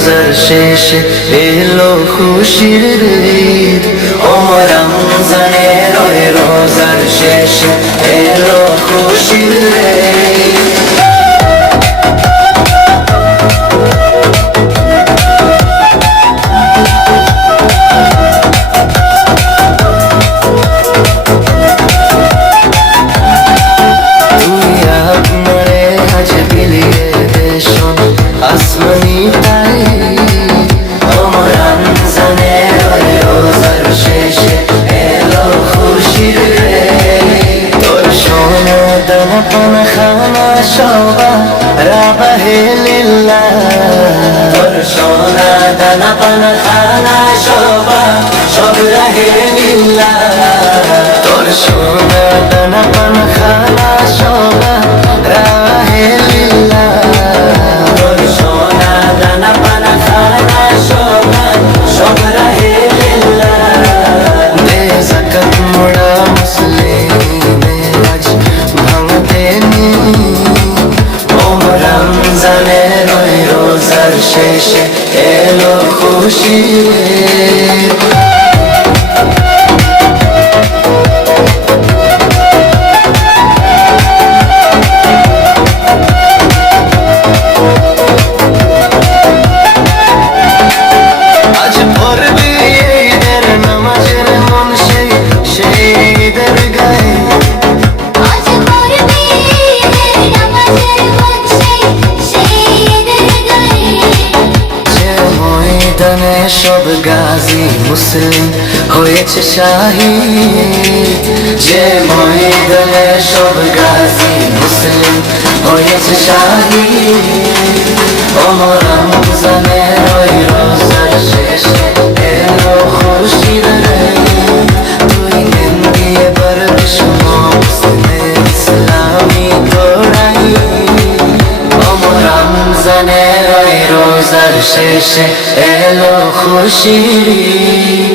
রোজার শেষে এলো খুশির ঈদ। ও রমজানের ওই রোজার শেষে এলো খুশির ঈদ। আসমানি তাই রমজানের ওই রোজার শেষে এলো খুশির ঈদ। তোর সোনা দানা পানা খানা সবা রাবাহে লিল্লাহ। তোর সোনা দানা পানা খানা সবা সব রাহে লিল্লাহ। তোর সোনা দানা পানা খানা সবা রাহে লিল্লাহ। রমজানের ওই রোজার শেষে এলো খুশির ঈদ। আজ পড়বি ঈদের নামাজের মন সেই ঈদের গায়ে। সব গাজী মুসলিম হয়েছে শাহীদ। যে ময়দানে সব গাজী মুসলিম হয়েছে শাহীদ। ও রমজানের ওই রোজার শেষে এলো খুশির ঈদ। তুই নেন্দি এবার বিশ্ব মুসলিমের ইসলামী তোড়াই। ও রমজানের ওই রোজার শেষে এলো খুশির ঈদ।